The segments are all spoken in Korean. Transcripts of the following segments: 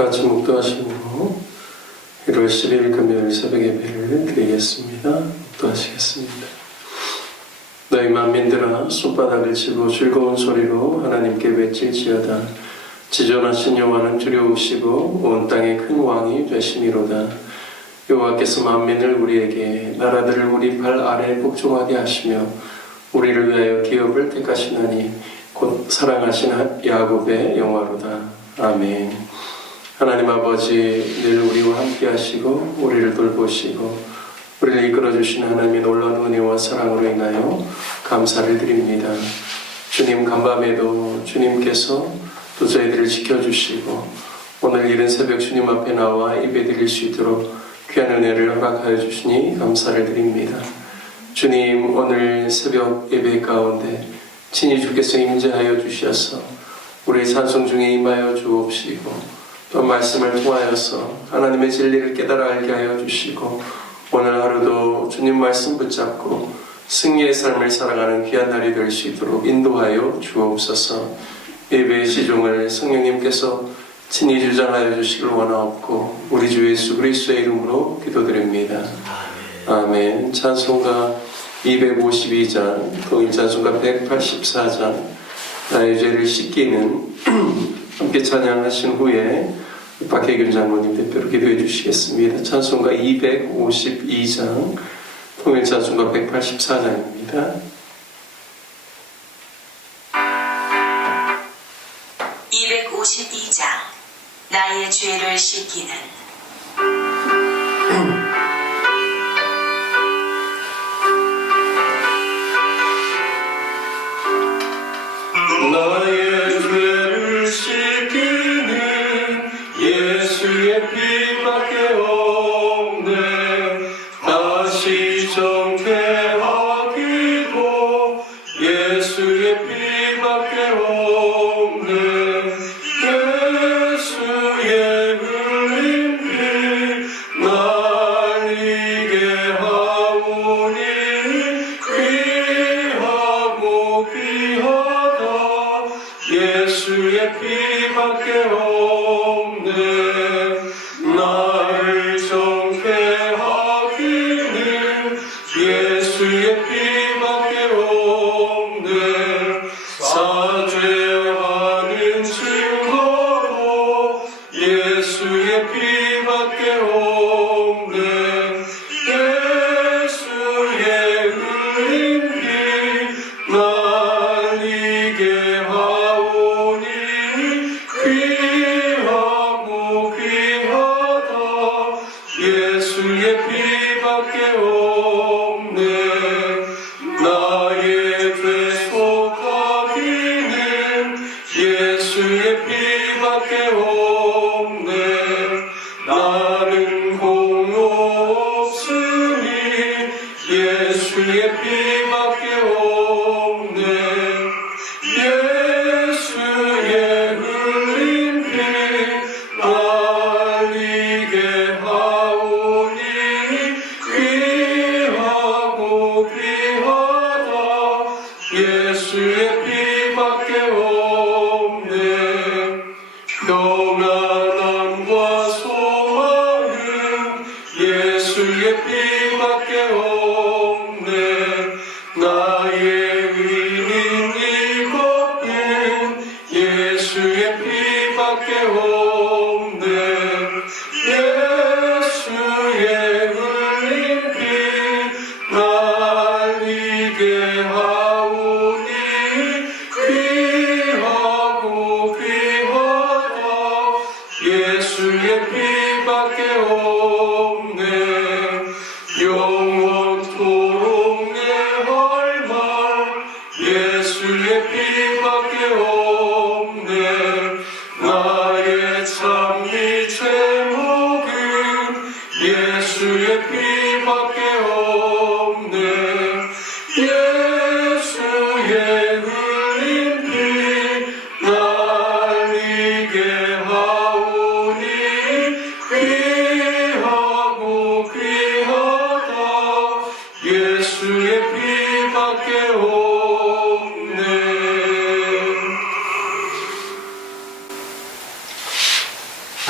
다 같이 묵도하시고 1월 10일 금요일 새벽 예배를 드리겠습니다. 묵도하시겠습니다. 너희 만민들아 손바닥을 치고 즐거운 소리로 하나님께 외칠지어다. 지존하신 여호와는 두려우시고 온 땅의 큰 왕이 되시니로다. 여호와께서 만민을 우리에게 나라들을 우리 발 아래에 복종하게 하시며 우리를 위하여 기업을 택하시나니 곧 사랑하신 야곱의 영화로다. 아멘. 하나님 아버지, 늘 우리와 함께 하시고 우리를 돌보시고 우리를 이끌어주신 하나님의 놀라운 은혜와 사랑으로 인하여 감사를 드립니다. 주님, 간밤에도 주님께서 또 저희들을 지켜주시고 오늘 이른 새벽 주님 앞에 나와 예배드릴 수 있도록 귀한 은혜를 허락하여 주시니 감사를 드립니다. 주님, 오늘 새벽 예배 가운데 친히 주께서 임재하여 주셔서 우리의 찬송 중에 임하여 주옵시고 또 말씀을 통하여서 하나님의 진리를 깨달아 알게 하여 주시고 오늘 하루도 주님 말씀 붙잡고 승리의 삶을 살아가는 귀한 날이 될 수 있도록 인도하여 주옵소서. 예배의 시종을 성령님께서 친히 주장하여 주시길 원하옵고 우리 주 예수 그리스도의 이름으로 기도드립니다. 아멘. 찬송가 252장, 통일찬송가 184장, 나의 죄를 씻기는 함께 찬양하신 후에 박혜균 장로님 대표로 기도해 주시겠습니다. 찬송가 252장, 통일찬송가 184장입니다. 252장, 나의 죄를 씻기는. 나의 죄를 씻기는 예수의 피밖에 없네. 다시 정죄하기도 예수의 피밖에 없네. 예수의 흘린 피 날 이게 하오니 귀하고 귀하다. 예수의 피밖에 없네. 나를 정죄하기는 예수의 피밖에 없네. 사죄하는 증거도 예수의 피밖에 없네. 예수의 흘린 피 날 이게 하오니 귀하고 귀하다. 예수의 피밖에 없네. 나의 죄 속하기는 예수의 피밖에 없네. 나는 공로 없으니 예수의 피밖에 없네. 예수의 흘린 피 날 이게 하오니 귀하고 귀하다. 예수의 피밖에 없네. 평안함과 소망은 예수의 피밖에 없네. 나의 의는 이것뿐 예수의 피밖에 없네. 예수의 흘린 피 날 이게 하오니 귀하고 귀하다. 예수의 피밖에 없네. 영원토록 내 할 말 예수의 피밖에 없네. 나의 참이 제목은 예수의 피밖에 없네. 예수의 흘린 피 날 이게 하오니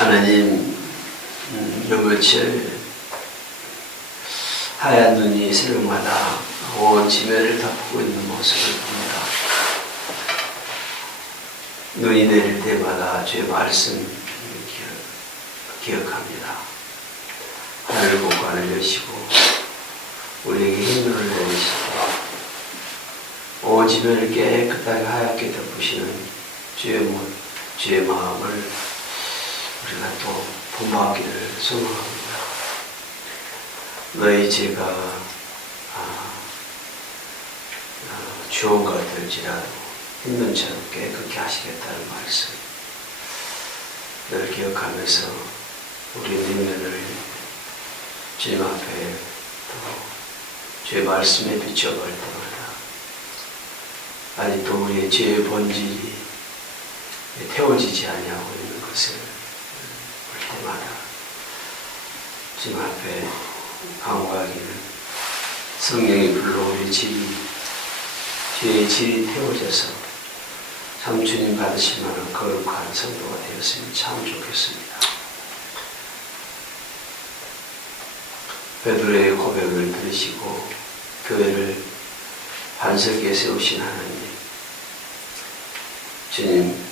하나님, 며칠 하얀 눈이 새벽마다 온 지면을 덮고 있는 모습을 봅니다. 눈이 내릴 때마다 주의 말씀 기억합니다. 하늘 공간을 여시고 우리에게 힘을 내리시고 온 지면을 깨끗하게 하얗게 덮으시는 주의 마음을 우리가 또 본받기를 소망합니다. 너희 죄가 주홍과 될지라도 흰 눈처럼 깨끗게 하시겠다는 말씀 늘 기억하면서 우리 내면을 주님 앞에 또 주의 말씀에 비춰볼 때마다 아직도 우리의 죄의 본질이 태워지지 아니하고 있는 것을 볼 때마다 주님 앞에 간구하기를 성령이 불러 우리 죄의 질이 태워져서 참 주님 받으실 만한 거룩한 성도가 되었으면 참 좋겠습니다. 베드로의 고백을 들으시고 교회를 반석에 세우신 하나님, 주님,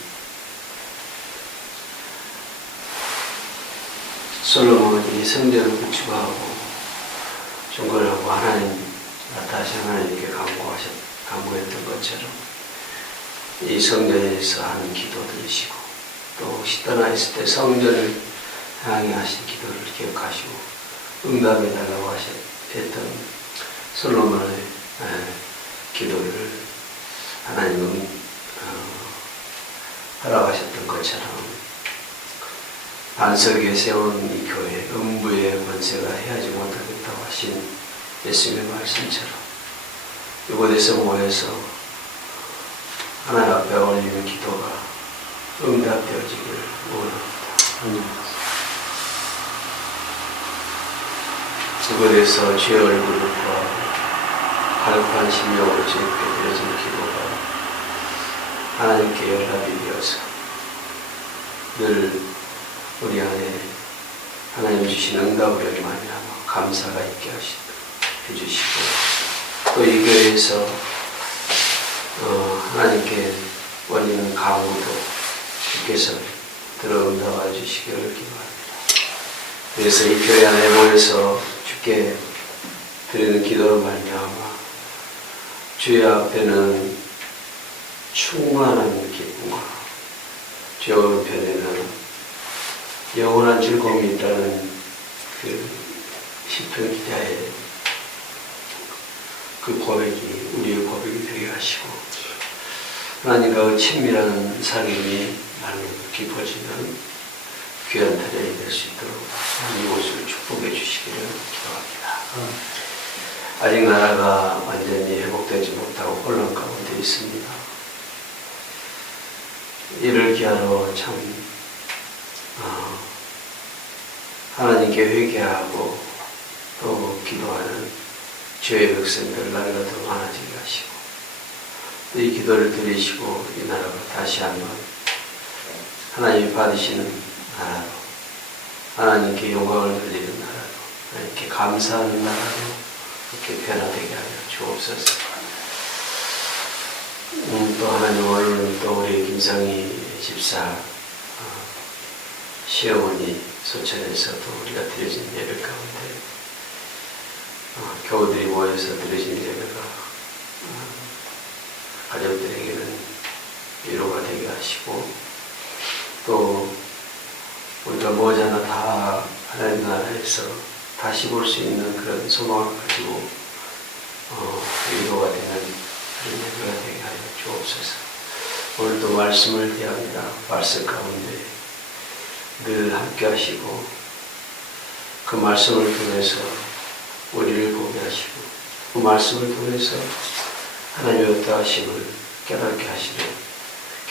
솔로몬이 성전을 구축하고 중건하고 다시 하나님께 간구했던 것처럼 이 성전에서 하는 기도 들으시고 또 혹시 떠나 있을 때 성전을 향해 하신 기도를 기억하시고 응답해달라고 했던 솔로몬의 기도를 하나님은 허락하셨던 것처럼 반석 위에 세운 이 교회 음부의 권세가 해하지 못하겠다고 하신 예수님의 말씀처럼 이곳에서 모여서 하나님 앞에 올리는 기도가 응답되어지기를 원합니다. 이곳에서 주의 얼굴을 구하고 갈급한 심령으로 주님께 드려진 기도가 하나님께 연락이 되어서 늘 우리 안에 하나님 주신 응답을 말미암아 감사가 있게 해주시고 또 이 교회에서 하나님께 원하는 강구도 주께서 들어 응답해 주시기를 기도합니다. 그래서 이 교회 안에 모여서 주께 드리는 기도로 말미암아 주의 앞에는 충만한 기쁨과 주의 오른편에는 영원한 즐거움이 있다는 그 시편 기자의 그 고백이 우리의 고백이 되게 하시고 하나님과 친밀한 사귐이 나누고 깊어지는 귀한 터전이 될 수 있도록 이곳을 축복해 주시기를 기도합니다. 아직 나라가 완전히 회복되지 못하고 혼란 가운데 있습니다. 이를 기하러 참 하나님께 회개하고 또 기도하는 주의 백성들 나라가 더 많아지게 하시고 또 이 기도를 들으시고 이 나라가 다시 한번 하나님이 받으시는 나라로 하나님께 영광을 돌리는 나라로 하나님께 감사하는 나라로 그렇게 변화되게 하여 주옵소서. 또 하나님 오늘 또 우리 김상희 집사 시어머니 소천에서도 우리가 드려진 예배 가운데 교우들이 모여서 드려진 예배가 가족들에게는 위로가 되게 하시고 또 우리가 뭐잖아 다 하나님 나라에서 다시 볼 수 있는 그런 소망을 가지고 위로가 되는 그런 예배가 되게 하여 주옵소서. 오늘도 말씀을 대합니다. 말씀 가운데 늘 함께 하시고 그 말씀을 통해서 우리를 보게 하시고 그 말씀을 통해서 하나님의 어떠하심을 깨닫게 하시는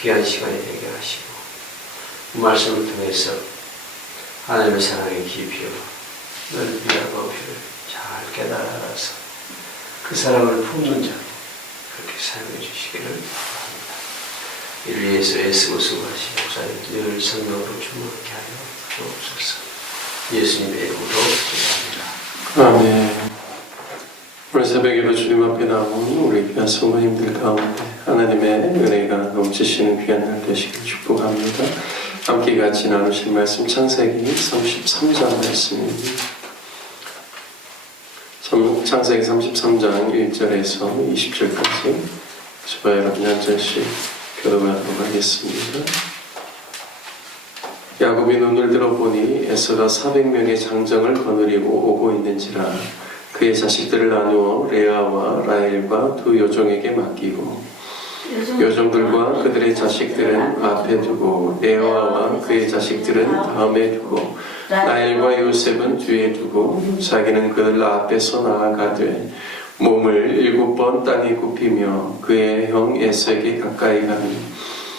귀한 시간이 되게 하시고 그 말씀을 통해서 하나님의 사랑의 깊이와 넓이와 높이를 잘 깨달아 알아서 그 사랑을 품는 자로 그렇게 사용해 주시기를 바랍니다. 이를 위해서 애쓰고 수고하신 사이 늘 성령으로 충만하게 하여 주옵소서. 예수님의 이름으로 기도합니다. 아멘. 오늘 새벽에도 주님 앞에 나온 우리 귀한 성도님들 가운데 하나님의 은혜가 넘치시는 귀한 날 되시길 축복합니다. 함께 같이 나누실 말씀 창세기 33장 말씀입니다. 창세기 33장 1절에서 20절까지 저와 여러분 한 절씩 교독하도록 하겠습니다. 야곱이 눈을 들어보니 에서가 400명의 장정을 거느리고 오고 있는지라 그의 자식들을 나누어 레아와 라헬과 두 여종에게 맡기고 여종들과 그들의 자식들은 앞에 두고 레아와 그의 자식들은 다음에 두고 라헬과 요셉은 뒤에 두고 자기는 그들 앞에서 나아가되 몸을 7번 땅에 굽히며 그의 형 에서에게 가까이 가니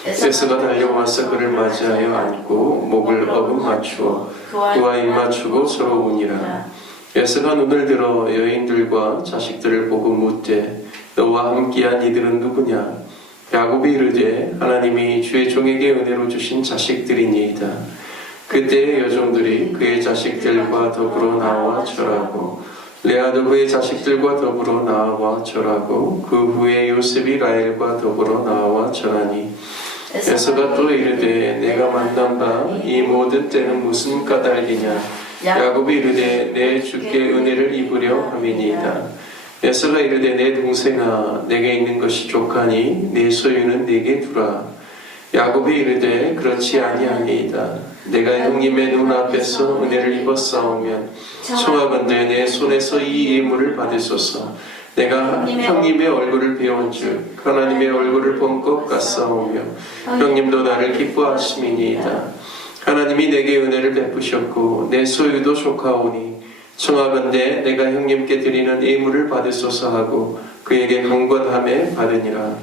에서가 달려와서 그를 맞이하여 안고 목을 어금 맞추어 그와 입 맞추고 서로 우니라. 에서가 눈을 들어 여인들과 자식들을 보고 묻되 너와 함께한 이들은 누구냐? 야곱이 이르되 하나님이 주의 종에게 은혜로 주신 자식들이니이다. 그때 여종들이 그의 자식들과 더불어 나와 절하고 레아도 그의 자식들과 더불어 나와 절하고 그 후에 요셉이 라헬과 더불어 나와 절하니 에서가 또 이르되 내가 만난 바 이 모든 때는 무슨 까닭이냐? 야곱이 이르되 내 주께 은혜를 입으려 함이니이다. 에서가 이르되 내 동생아 내게 있는 것이 족하니 내 소유는 내게 두라. 야곱이 이르되 그렇지 아니하니이다. 내가 형님의 눈앞에서 은혜를 입었사오면 청하건대 내 손에서 이 예물을 받으소서. 내가 형님의 얼굴을 배운즉 하나님의 얼굴을 본 것 같사오며 형님도 나를 기뻐하심이니이다. 하나님이 내게 은혜를 베푸셨고 내 소유도 족하오니 청하건대 내가 형님께 드리는 예물을 받으소서 하고 그에게 간구함에 받으니라.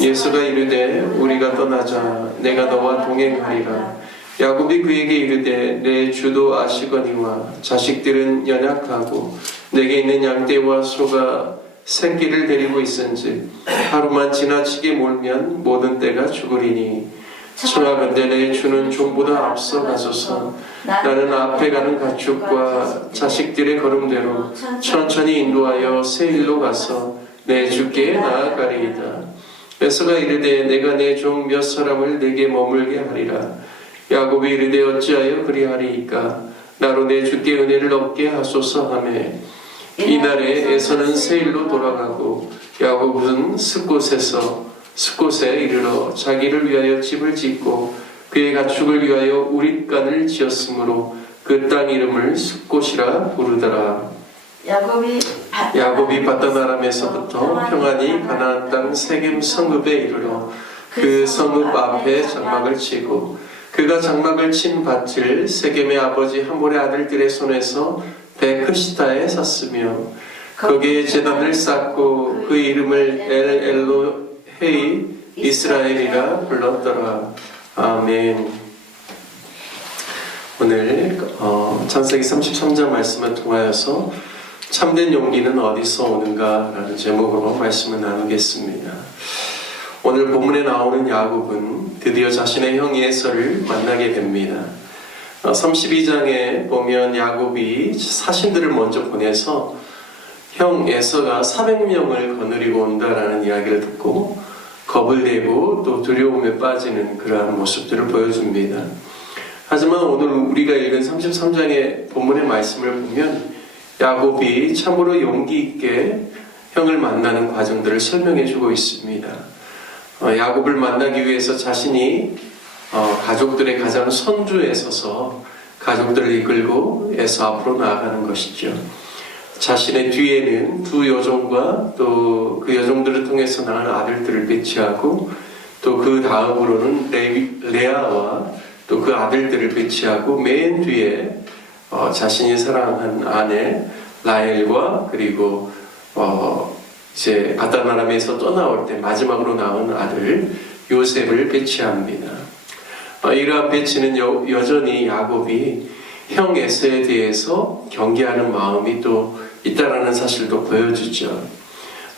예수가 이르되 우리가 떠나자 내가 너와 동행하리라. 야곱이 그에게 이르되 내 주도 아시거니와 자식들은 연약하고 내게 있는 양떼와 소가 새끼를 데리고 있은즉 하루만 지나치게 몰면 모든 떼가 죽으리니 청하건대 내 주는 종보다 앞서 가소서. 나는 앞에 가는 가축과 자식들의 걸음대로 천천히 인도하여 새 일로 가서 내 주께 나아가리이다. 에서가 이르되 내가 내 종 몇 사람을 내게 머물게 하리라. 야곱이 이르되 어찌하여 그리하리이까? 나로 내 주께 은혜를 얻게 하소서 하매 이날에 에서는 새 일로 돌아가고 야곱은 숫곳에 이르러 자기를 위하여 집을 짓고 그의 가축을 위하여 우릿간을 지었으므로 그 땅 이름을 숫곳이라 부르더라. 야곱이 바단 아람에서부터 평안히 가나안 땅 세겜 성읍에 이르러 그 성읍 앞에 장막을 치고 그가 장막을 친 밭을 세겜의 아버지 하몰의 아들들의 손에서 베크시타에 샀으며 거기에 제단을 쌓고 그 이름을 엘로헤이 이스라엘이라 불렀더라. 아멘. 오늘 창세기 33장 말씀을 통하여서 참된 용기는 어디서 오는가 라는 제목으로 말씀을 나누겠습니다. 오늘 본문에 나오는 야곱은 드디어 자신의 형 에서를 만나게 됩니다. 32장에 보면 야곱이 사신들을 먼저 보내서 형 에서가 400명을 거느리고 온다라는 이야기를 듣고 겁을 내고 또 두려움에 빠지는 그러한 모습들을 보여줍니다. 하지만 오늘 우리가 읽은 33장의 본문의 말씀을 보면 야곱이 참으로 용기 있게 형을 만나는 과정들을 설명해 주고 있습니다. 야곱을 만나기 위해서 자신이 가족들의 가장 선두에 서서 가족들을 이끌고 에서 앞으로 나아가는 것이죠. 자신의 뒤에는 두 여종과 또 그 여종들을 통해서 낳은 아들들을 배치하고 또 그 다음으로는 레아와 또 그 아들들을 배치하고 맨 뒤에 자신이 사랑한 아내 라헬과 그리고 이제 바단 아람에서 떠나올 때 마지막으로 낳은 아들 요셉을 배치합니다. 이러한 배치는 여전히 야곱이 형 에서에 대해서 경계하는 마음이 또 있다라는 사실도 보여주죠.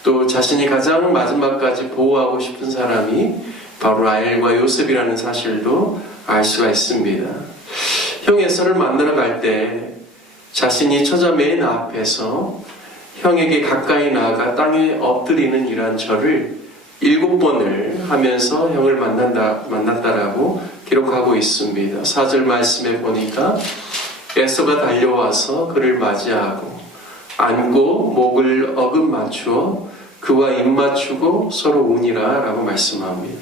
또 자신이 가장 마지막까지 보호하고 싶은 사람이 바로 라헬과 요셉이라는 사실도 알 수가 있습니다. 형 에서를 만나러 갈 때 자신이 처자 맨 앞에서 형에게 가까이 나아가 땅에 엎드리는 이러한 절을 7번을 하면서 형을 만났다라고 기록하고 있습니다. 4절 말씀에 보니까 에서가 달려와서 그를 맞이하고 안고 목을 어금 맞추어 그와 입 맞추고 서로 우니라 라고 말씀합니다.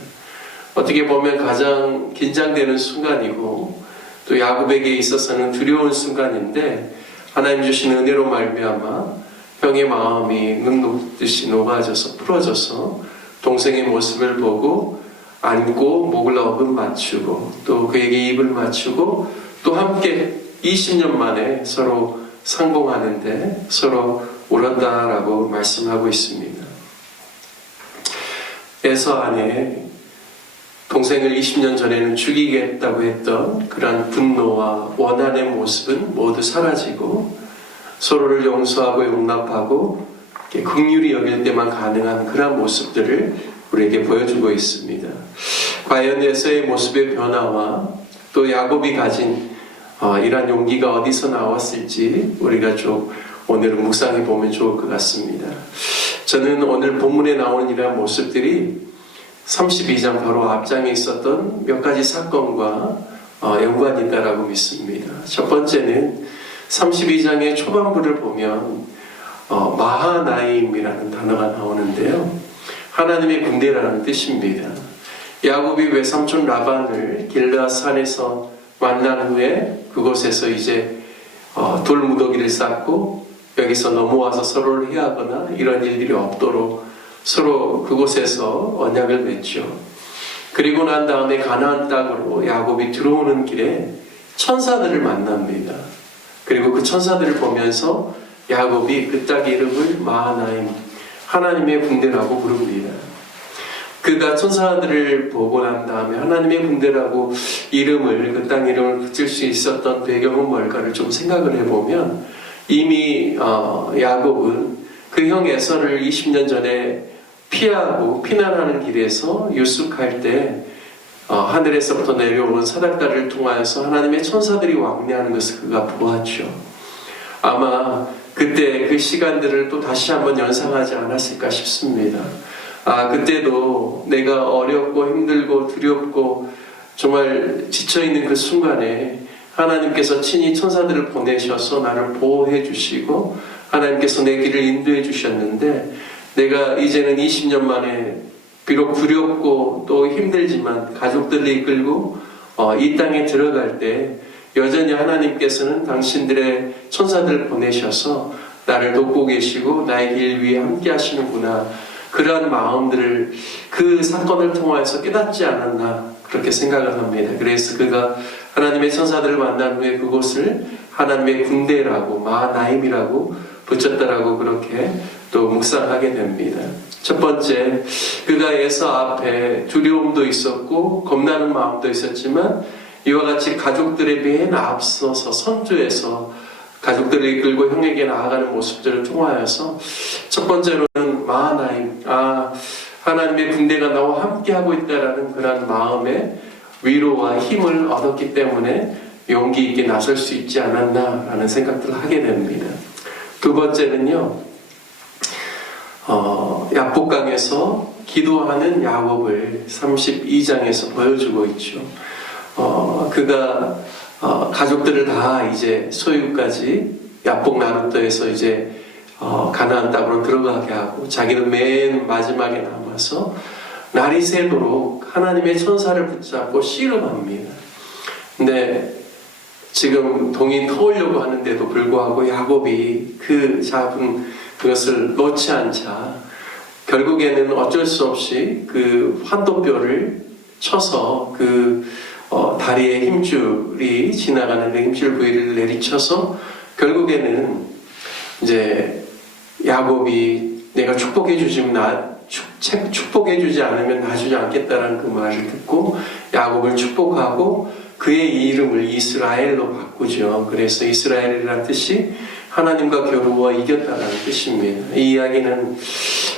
어떻게 보면 가장 긴장되는 순간이고 또 야곱에게 있어서는 두려운 순간인데 하나님 주신 은혜로 말미암아 형의 마음이 눈 녹듯이 녹아져서 풀어져서 동생의 모습을 보고 안고 목을 어금 맞추고 또 그에게 입을 맞추고 또 함께 20년 만에 서로 상봉하는데 서로 울었다라고 말씀하고 있습니다. 에서 안에 동생을 20년 전에는 죽이겠다고 했던 그러한 분노와 원한의 모습은 모두 사라지고 서로를 용서하고 용납하고 긍휼히 여길 때만 가능한 그러한 모습들을 우리에게 보여주고 있습니다. 과연 에서의 모습의 변화와 또 야곱이 가진 이러한 용기가 어디서 나왔을지 우리가 좀 오늘은 묵상해 보면 좋을 것 같습니다. 저는 오늘 본문에 나오는 이러한 모습들이 32장 바로 앞장에 있었던 몇 가지 사건과 연관이 있다라고 믿습니다. 첫 번째는 32장의 초반부를 보면 마하나임이라는 단어가 나오는데요. 하나님의 군대라는 뜻입니다. 야곱이 외삼촌 라반을 길르앗 산에서 만난 후에 그곳에서 이제 돌무더기를 쌓고 여기서 넘어와서 서로를 해하거나 이런 일들이 없도록 서로 그곳에서 언약을 맺죠. 그리고 난 다음에 가나안 땅으로 야곱이 들어오는 길에 천사들을 만납니다. 그리고 그 천사들을 보면서 야곱이 그 땅 이름을 마하나임, 하나님의 군대라고 부릅니다. 그가 천사들을 보고 난 다음에 하나님의 군대라고 이름을, 그 땅 이름을 붙일 수 있었던 배경은 뭘까를 좀 생각을 해보면 이미 야곱은 그 형 에서를 20년 전에 피하고 피난하는 길에서 유숙할 때 하늘에서부터 내려온 사닥다리를 통하여서 하나님의 천사들이 왕래하는 것을 그가 보았죠. 아마 그때 그 시간들을 또 다시 한번 연상하지 않았을까 싶습니다. 그때도 내가 어렵고 힘들고 두렵고 정말 지쳐있는 그 순간에 하나님께서 친히 천사들을 보내셔서 나를 보호해 주시고 하나님께서 내 길을 인도해 주셨는데 내가 이제는 20년 만에 비록 두렵고 또 힘들지만 가족들을 이끌고 이 땅에 들어갈 때 여전히 하나님께서는 당신들의 천사들을 보내셔서 나를 돕고 계시고 나의 길 위에 함께 하시는구나, 그러한 마음들을 그 사건을 통해서 깨닫지 않았나 그렇게 생각을 합니다. 그래서 그가 하나님의 천사들을 만난 후에 그곳을 하나님의 군대라고 마하나임이라고 붙였다라고 그렇게 또 묵상하게 됩니다. 첫 번째, 그가 에서 앞에 두려움도 있었고 겁나는 마음도 있었지만 이와 같이 가족들의 맨 앞서서 선두에서 가족들을 이끌고 형에게 나아가는 모습들을 통하여서 첫 번째로는 마하나임, 하나님의 군대가 나와 함께하고 있다라는 그런 마음의 위로와 힘을 얻었기 때문에 용기 있게 나설 수 있지 않았나라는 생각들을 하게 됩니다. 두 번째는요, 야복강에서 기도하는 야곱을 32장에서 보여주고 있죠. 그가 가족들을 다 이제 소유까지 야복 나루터에서 이제 가나안 땅으로 들어가게 하고 자기는 맨 마지막에 남아서 날이 새도록 하나님의 천사를 붙잡고 씨름합니다. 근데 지금 동이 터오려고 하는데도 불구하고 야곱이 그 잡은 그것을 놓지 않자 결국에는 어쩔 수 없이 그 환도뼈를 쳐서 그 다리의 힘줄이 지나가는 그 힘줄 부위를 내리쳐서 결국에는 이제 야곱이 내가 축복해주지 않으면 놔주지 않겠다라는 그 말을 듣고 야곱을 축복하고 그의 이름을 이스라엘로 바꾸죠. 그래서 이스라엘이라는 뜻이 하나님과 겨루어 이겼다는 뜻입니다. 이 이야기는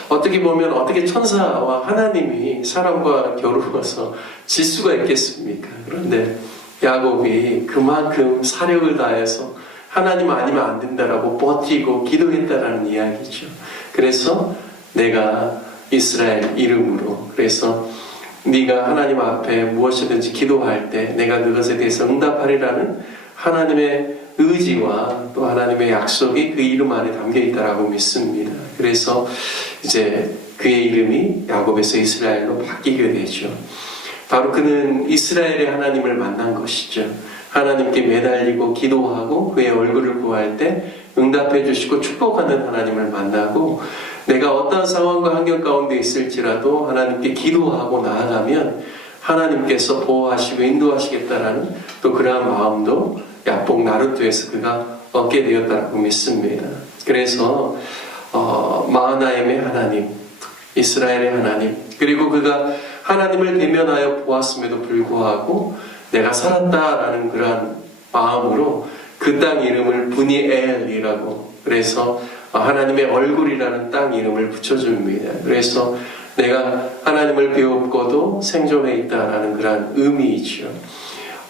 어떻게 보면 어떻게 천사와 하나님이 사람과 겨루어서 질 수가 있겠습니까? 그런데 야곱이 그만큼 사력을 다해서 하나님 아니면 안 된다라고 버티고 기도했다라는 이야기죠. 그래서 내가 이스라엘 이름으로, 그래서 네가 하나님 앞에 무엇이든지 기도할 때 내가 그것에 대해서 응답하리라는 하나님의 의지와 또 하나님의 약속이 그 이름 안에 담겨 있다라고 믿습니다. 그래서 이제 그의 이름이 야곱에서 이스라엘로 바뀌게 되죠. 바로 그는 이스라엘의 하나님을 만난 것이죠. 하나님께 매달리고 기도하고 그의 얼굴을 구할 때 응답해 주시고 축복하는 하나님을 만나고, 내가 어떤 상황과 환경 가운데 있을지라도 하나님께 기도하고 나아가면 하나님께서 보호하시고 인도하시겠다라는 또 그러한 마음도 야복 나루토에서 그가 얻게 되었다고 믿습니다. 그래서 마하나임의 하나님, 이스라엘의 하나님, 그리고 그가 하나님을 대면하여 보았음에도 불구하고 내가 살았다라는 그러한 마음으로 그 땅 이름을 부니엘이라고, 그래서 하나님의 얼굴이라는 땅 이름을 붙여줍니다. 그래서 내가 하나님을 배웠고도 생존해 있다라는 그러한 의미이죠.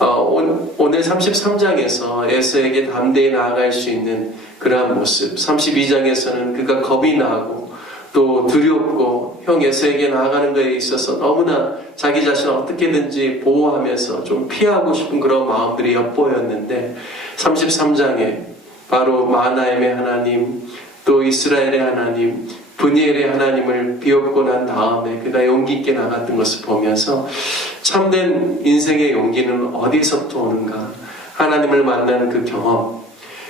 오늘 33장에서 에서에게 담대히 나아갈 수 있는 그러한 모습, 32장에서는 그가 겁이 나고 또 두렵고 형 에서에게 나아가는 것에 있어서 너무나 자기 자신을 어떻게든지 보호하면서 좀 피하고 싶은 그런 마음들이 엿보였는데, 33장에 바로 마하나임의 하나님, 또 이스라엘의 하나님, 브니엘의 하나님을 비웠고 난 다음에 그가 용기 있게 나갔던 것을 보면서 참된 인생의 용기는 어디서부터 오는가? 하나님을 만나는 그 경험,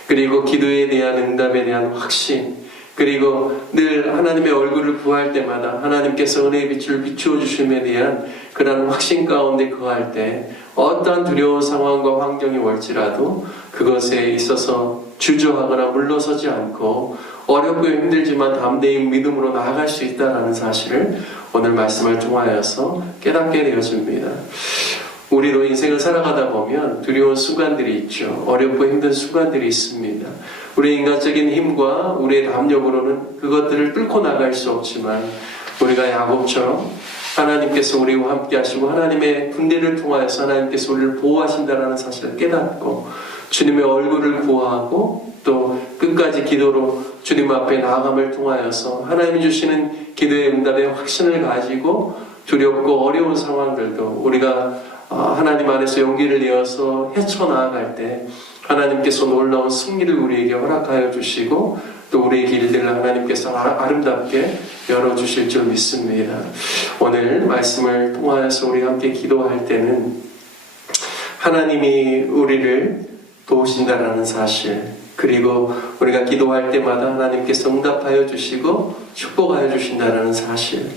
그리고 기도에 대한 응답에 대한 확신, 그리고 늘 하나님의 얼굴을 구할 때마다 하나님께서 은혜의 빛을 비추어 주심에 대한 그런 확신 가운데 거할 때 어떠한 두려운 상황과 환경이 올지라도 그것에 있어서 주저하거나 물러서지 않고 어렵고 힘들지만 담대히 믿음으로 나아갈 수 있다는 사실을 오늘 말씀을 통하여서 깨닫게 되어집니다. 우리도 인생을 살아가다 보면 두려운 순간들이 있죠. 어렵고 힘든 순간들이 있습니다. 우리의 인간적인 힘과 우리의 담력으로는 그것들을 뚫고 나갈 수 없지만 우리가 야곱처럼 하나님께서 우리와 함께 하시고 하나님의 군대를 통하여서 하나님께서 우리를 보호하신다는 사실을 깨닫고 주님의 얼굴을 구하고 또 끝까지 기도로 주님 앞에 나아감을 통하여서 하나님이 주시는 기도의 응답의 확신을 가지고 두렵고 어려운 상황들도 우리가 하나님 안에서 용기를 내어서 헤쳐나아갈 때 하나님께서 놀라운 승리를 우리에게 허락하여 주시고 또 우리의 길들을 하나님께서 아름답게 열어주실 줄 믿습니다. 오늘 말씀을 통하여서 우리 함께 기도할 때는 하나님이 우리를 도우신다라는 사실, 그리고 우리가 기도할 때마다 하나님께서 응답하여 주시고 축복하여 주신다라는 사실,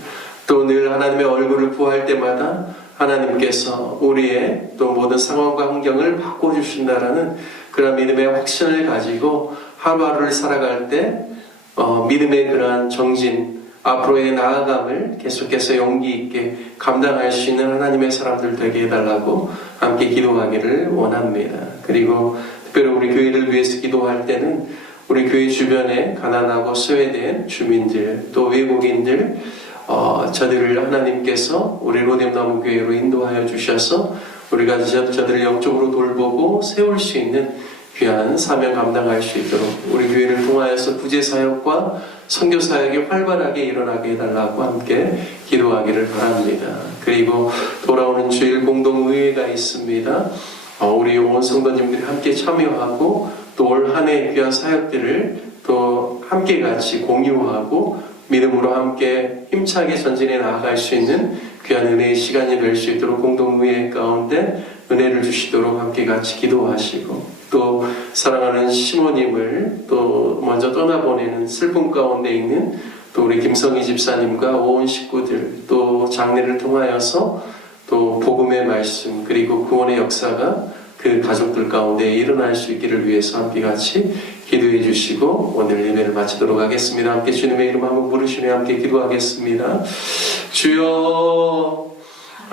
또 늘 하나님의 얼굴을 구할 때마다 하나님께서 우리의 또 모든 상황과 환경을 바꿔주신다라는 그런 믿음의 확신을 가지고 하루하루를 살아갈 때 믿음의 그러한 정진, 앞으로의 나아감을 계속해서 용기 있게 감당할 수 있는 하나님의 사람들 되게 해달라고 함께 기도하기를 원합니다. 그리고 특별히 우리 교회를 위해서 기도할 때는 우리 교회 주변에 가난하고 소외된 주민들, 또 외국인들, 저들을 하나님께서 우리 로뎀나무교회로 인도하여 주셔서 우리가 저들을 영적으로 돌보고 세울 수 있는 귀한 사명 감당할 수 있도록 우리 교회를 통하여서 구제사역과 선교사역이 활발하게 일어나게 해달라고 함께 기도하기를 바랍니다. 그리고 돌아오는 주일 공동의회가 있습니다. 우리 온 성도님들이 함께 참여하고 또 올 한 해 귀한 사역들을 또 함께 같이 공유하고 믿음으로 함께 힘차게 전진해 나아갈 수 있는 귀한 은혜의 시간이 될 수 있도록 공동의회 가운데 은혜를 주시도록 함께 같이 기도하시고, 또 사랑하는 시모님을 또 먼저 떠나보내는 슬픔 가운데 있는 또 우리 김성희 집사님과 온 식구들, 또 장례를 통하여서 또 복음의 말씀 그리고 구원의 역사가 그 가족들 가운데 일어날 수 있기를 위해서 함께 같이 기도해 주시고 오늘 예배를 마치도록 하겠습니다. 함께 주님의 이름 한번 부르시며 함께 기도하겠습니다. 주여